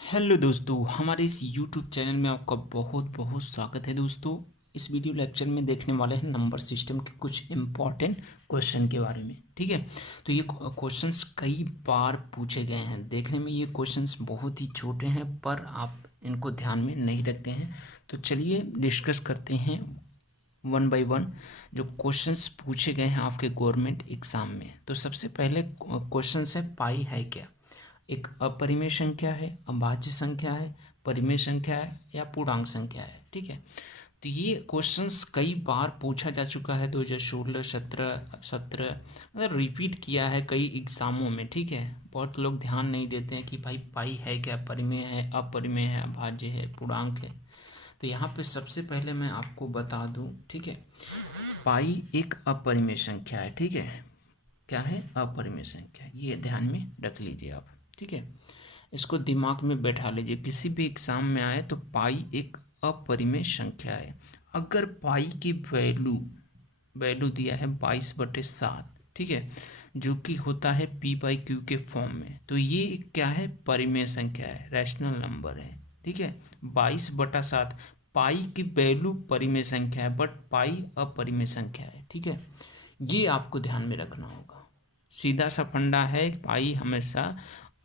Hello दोस्तों, हमारे इस यूट्यूब चैनल में आपका बहुत बहुत स्वागत है। दोस्तों, इस वीडियो लेक्चर में देखने वाले हैं नंबर सिस्टम के कुछ इम्पॉर्टेंट क्वेश्चन के बारे में। ठीक है, तो ये क्वेश्चंस कई बार पूछे गए हैं। देखने में ये क्वेश्चंस बहुत ही छोटे हैं, पर आप इनको ध्यान में नहीं रखते हैं। तो चलिए डिस्कस करते हैं वन बाय वन जो क्वेश्चंस पूछे गए हैं आपके गवर्नमेंट एग्जाम में। तो सबसे पहले क्वेश्चन है, पाई है क्या? एक अपरिमेय संख्या है, अभाज्य संख्या है, परिमेय संख्या है या पूर्णांक संख्या है। ठीक है, तो ये क्वेश्चंस कई बार पूछा जा चुका है। 2016, 17 मतलब रिपीट किया है कई एग्जामों में। ठीक है, बहुत लोग ध्यान नहीं देते हैं कि भाई पाई है क्या, परिमेय है, अपरिमेय है, अभाज्य है, पूर्णांक है। तो यहाँ पे सबसे पहले मैं आपको बता दूं, ठीक है, पाई एक अपरिमेय संख्या है। ठीक है, क्या है? अपरिमेय संख्या। ये ध्यान में रख लीजिए आप। ठीक है, इसको दिमाग में बैठा लीजिए, किसी भी एग्जाम में आए तो पाई एक अपरिमेय संख्या है। अगर पाई की वैल्यू दिया है 22/7, ठीक है, जो कि होता है p/q के फॉर्म में, तो ये क्या है? परिमेय संख्या है, रैशनल नंबर है। ठीक है, 22/7 पाई की वैल्यू परिमेय संख्या है, बट पाई अपरिमेय संख्या है। ठीक है, ये आपको ध्यान में रखना होगा। सीधा सा फंडा है, पाई हमेशा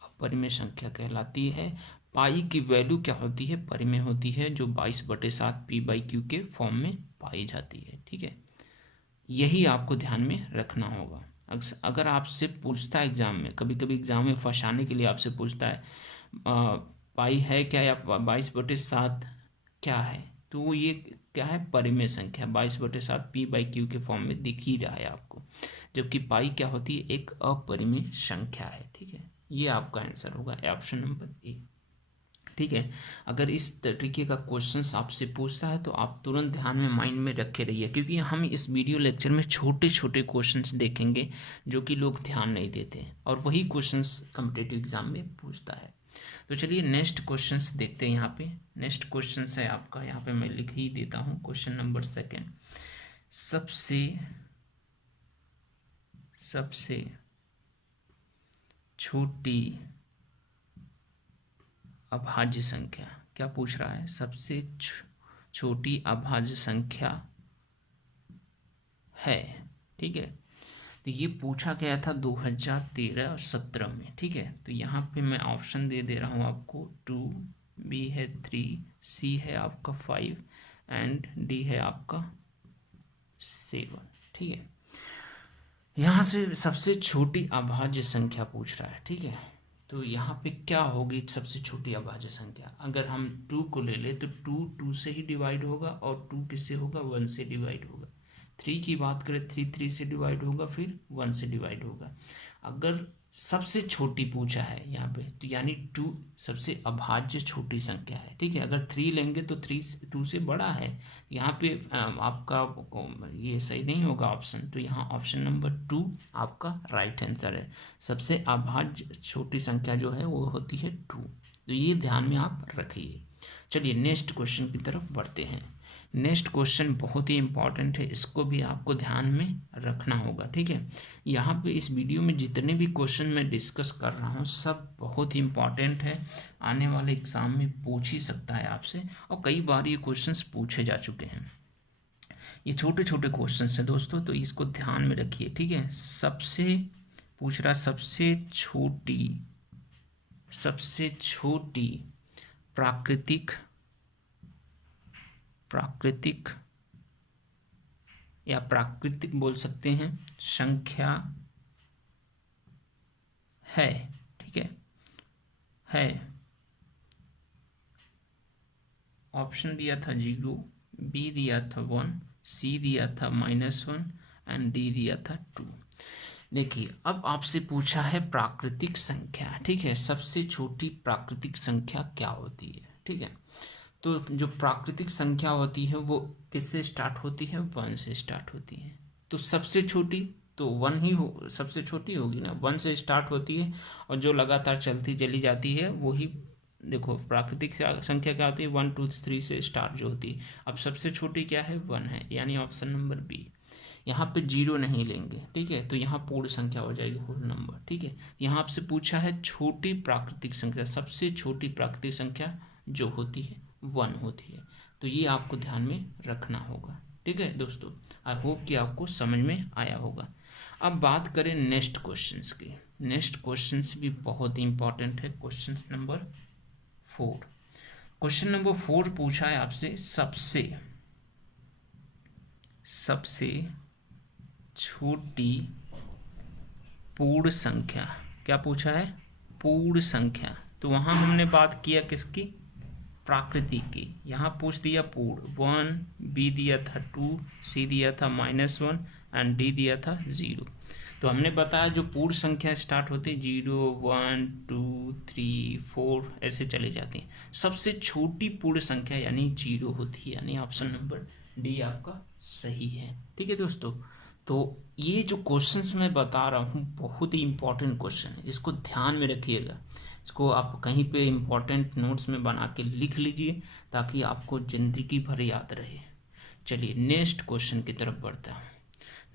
अपरिमेय संख्या कहलाती है। पाई की वैल्यू क्या होती है? परिमेय होती है, जो 22/7 p/q के फॉर्म में पाई जाती है। ठीक है, यही आपको ध्यान में रखना होगा। अगर आपसे पूछता है एग्जाम में, कभी कभी एग्जाम में फंसाने के लिए आपसे पूछता है पाई है क्या या 22/7 क्या है, तो वो ये क्या है? परिमेय संख्या। 22/7 p/q के फॉर्म में दिख ही रहा है आपको, जबकि पाई क्या होती है? एक अपरिमेय संख्या है। ठीक है, ये आपका आंसर होगा, ऑप्शन नंबर ए। ठीक है, अगर इस तरीके का क्वेश्चंस आपसे पूछता है तो आप तुरंत ध्यान में, माइंड में रखे रहिए, क्योंकि हम इस वीडियो लेक्चर में छोटे छोटे क्वेश्चंस देखेंगे जो कि लोग ध्यान नहीं देते हैं, और वही क्वेश्चंस कॉम्पिटिटिव एग्जाम में पूछता है। तो चलिए नेक्स्ट क्वेश्चंस देखते हैं। यहाँ पे नेक्स्ट क्वेश्चन है आपका, यहाँ पे मैं लिख ही देता हूँ, क्वेश्चन नंबर सेकेंड। सबसे छोटी अभाज्य संख्या क्या पूछ रहा है? सबसे छोटी अभाज्य संख्या है। ठीक है, तो ये पूछा गया था 2013 और 17 में। ठीक है, तो यहाँ पे मैं ऑप्शन दे दे रहा हूँ आपको। 2, बी है 3, सी है आपका 5 एंड डी है आपका 7। ठीक है, यहाँ से सबसे छोटी अभाज्य संख्या पूछ रहा है। ठीक है, तो यहाँ पे क्या होगी सबसे छोटी अभाज्य संख्या? अगर हम 2 को ले ले तो 2 से ही डिवाइड होगा, और 2 किससे होगा? 1 से डिवाइड होगा। 3 की बात करें, 3 से डिवाइड होगा, फिर 1 से डिवाइड होगा। अगर सबसे छोटी पूछा है यहाँ पे, तो यानी 2 सबसे अभाज्य छोटी संख्या है। ठीक है, अगर 3 लेंगे तो 3 2 से बड़ा है। यहाँ पे आपका ये सही नहीं होगा ऑप्शन, तो यहाँ ऑप्शन नंबर 2 आपका राइट आंसर है। सबसे अभाज्य छोटी संख्या जो है वो होती है 2। तो ये ध्यान में आप रखिए। चलिए नेक्स्ट क्वेश्चन की तरफ बढ़ते हैं। नेक्स्ट क्वेश्चन बहुत ही इंपॉर्टेंट है, इसको भी आपको ध्यान में रखना होगा। ठीक है, यहाँ पे इस वीडियो में जितने भी क्वेश्चन मैं डिस्कस कर रहा हूँ सब बहुत ही इंपॉर्टेंट है, आने वाले एग्जाम में पूछ ही सकता है आपसे, और कई बार ये क्वेश्चंस पूछे जा चुके हैं। ये छोटे छोटे क्वेश्चन है दोस्तों, तो इसको ध्यान में रखिए। ठीक है, पूछ रहा सबसे छोटी प्राकृतिक या प्राकृतिक बोल सकते हैं संख्या है। ठीक है, ऑप्शन दिया था 0, बी दिया था 1, सी दिया था -1 एंड डी दिया था 2। देखिए, अब आपसे पूछा है प्राकृतिक संख्या। ठीक है, सबसे छोटी प्राकृतिक संख्या क्या होती है? ठीक है, तो जो प्राकृतिक संख्या होती है वो किससे स्टार्ट होती है? 1 से स्टार्ट होती है। तो सबसे छोटी तो 1 ही सबसे छोटी होगी ना, 1 से स्टार्ट होती है, और जो लगातार चलती चली जाती है वही। देखो, प्राकृतिक संख्या क्या होती है? 1 2 3 से स्टार्ट जो होती है। अब सबसे छोटी क्या है? 1 है, यानी ऑप्शन नंबर बी। यहाँ पे 0 नहीं लेंगे, ठीक है, तो यहाँ पूर्ण संख्या हो जाएगी, होल नंबर, ठीक है। यहाँ आपसे पूछा है छोटी प्राकृतिक संख्या, सबसे छोटी प्राकृतिक संख्या जो होती है 1 होती है, तो ये आपको ध्यान में रखना होगा, ठीक है दोस्तों। आई होप कि आपको समझ में आया होगा। अब बात करें नेक्स्ट क्वेश्चंस की। नेक्स्ट क्वेश्चंस भी बहुत इंपॉर्टेंट है। क्वेश्चन नंबर 4, क्वेश्चन नंबर 4 पूछा है आपसे सबसे छोटी पूर्ण संख्या। क्या पूछा है? पूर्ण संख्या। तो वहां हमने बात किया किसकी? प्राकृतिक की। यहाँ पूछ दिया पूर्ण 1, बी दिया था 2, सी दिया था -1 एंड डी दिया था 0। तो हमने बताया जो पूर्ण संख्या स्टार्ट होती है 0, 1, 2, 3, 4 ऐसे चले जाती हैं। सबसे छोटी पूर्ण संख्या यानी 0 होती है, यानी ऑप्शन नंबर डी आपका सही है, ठीक है दोस्तों। तो ये जो क्वेश्चंस मैं बता रहा हूँ बहुत ही इंपॉर्टेंट क्वेश्चन है, इसको ध्यान में रखिएगा। इसको आप कहीं पे इंपॉर्टेंट नोट्स में बना के लिख लीजिए ताकि आपको ज़िंदगी भर याद रहे। चलिए नेक्स्ट क्वेश्चन की तरफ बढ़ता हूँ।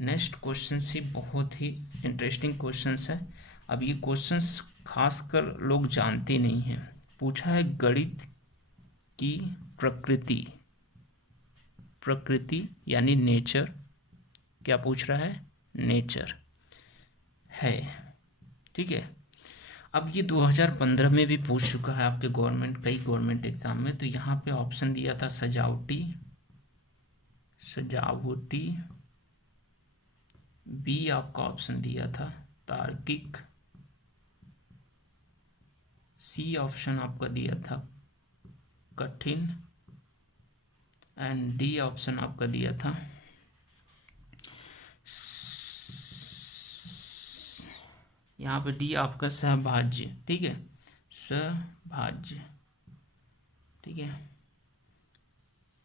नेक्स्ट क्वेश्चन से बहुत ही इंटरेस्टिंग क्वेश्चंस है। अब ये क्वेश्चंस खासकर लोग जानते नहीं हैं। पूछा है गणित की प्रकृति यानी नेचर। क्या पूछ रहा है? नेचर है, ठीक है। अब ये 2015 में भी पूछ चुका है आपके कई गवर्नमेंट एग्जाम में। तो यहाँ पे ऑप्शन दिया था सजावटी, बी आपका ऑप्शन दिया था तार्किक, सी ऑप्शन आपका दिया था कठिन एंड डी ऑप्शन आपका दिया था यहाँ पे डी आपका सहभाज्य, ठीक है, सहभाज्य, ठीक है,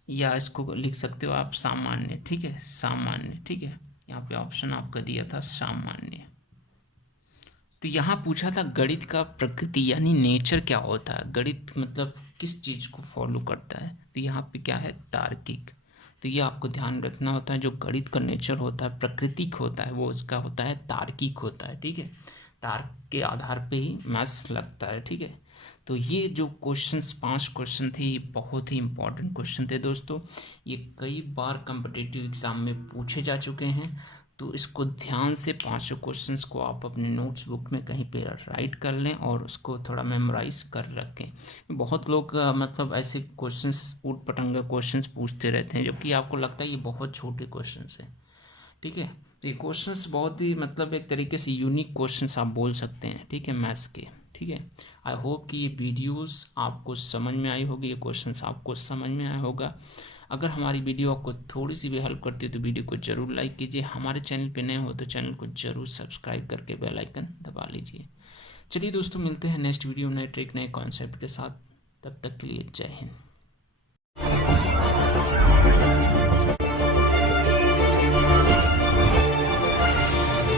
या इसको लिख सकते हो आप सामान्य, ठीक है, सामान्य, ठीक है। यहाँ पे ऑप्शन आपका दिया था सामान्य। तो यहाँ पूछा था गणित का प्रकृति यानी नेचर क्या होता है, गणित मतलब किस चीज़ को फॉलो करता है। तो यहाँ पे क्या है? तार्किक। तो ये आपको ध्यान रखना होता है, जो गणित का नेचर होता है, प्राकृतिक होता है, वो उसका होता है तार्किक होता है, ठीक है। तार्क के आधार पे ही मैथ्स लगता है, ठीक है। तो ये जो क्वेश्चंस 5 क्वेश्चन थे ये बहुत ही इंपॉर्टेंट क्वेश्चन थे दोस्तों। ये कई बार कॉम्पिटिटिव एग्जाम में पूछे जा चुके हैं। तो इसको ध्यान से 5 क्वेश्चंस को आप अपने नोट्स बुक में कहीं पे राइट कर लें और उसको थोड़ा मेमोराइज कर रखें। बहुत लोग मतलब ऐसे क्वेश्चंस ऊट पटंगा क्वेश्चंस पूछते रहते हैं, जबकि आपको लगता है ये बहुत छोटे क्वेश्चंस हैं, ठीक है। तो ये क्वेश्चंस बहुत ही मतलब एक तरीके से यूनिक क्वेश्चंस आप बोल सकते हैं, ठीक है, मैथ्स के, ठीक है। आई होप कि ये वीडियोस आपको समझ में आई होगी, ये क्वेश्चंस आपको समझ में आया होगा। अगर हमारी वीडियो आपको थोड़ी सी भी हेल्प करती है तो वीडियो को जरूर लाइक कीजिए। हमारे चैनल पे नए हो तो चैनल को जरूर सब्सक्राइब करके बेल आइकन दबा लीजिए। चलिए दोस्तों, मिलते हैं नेक्स्ट वीडियो नए ट्रिक नए कॉन्सेप्ट के साथ। तब तक के लिए जय हिंद।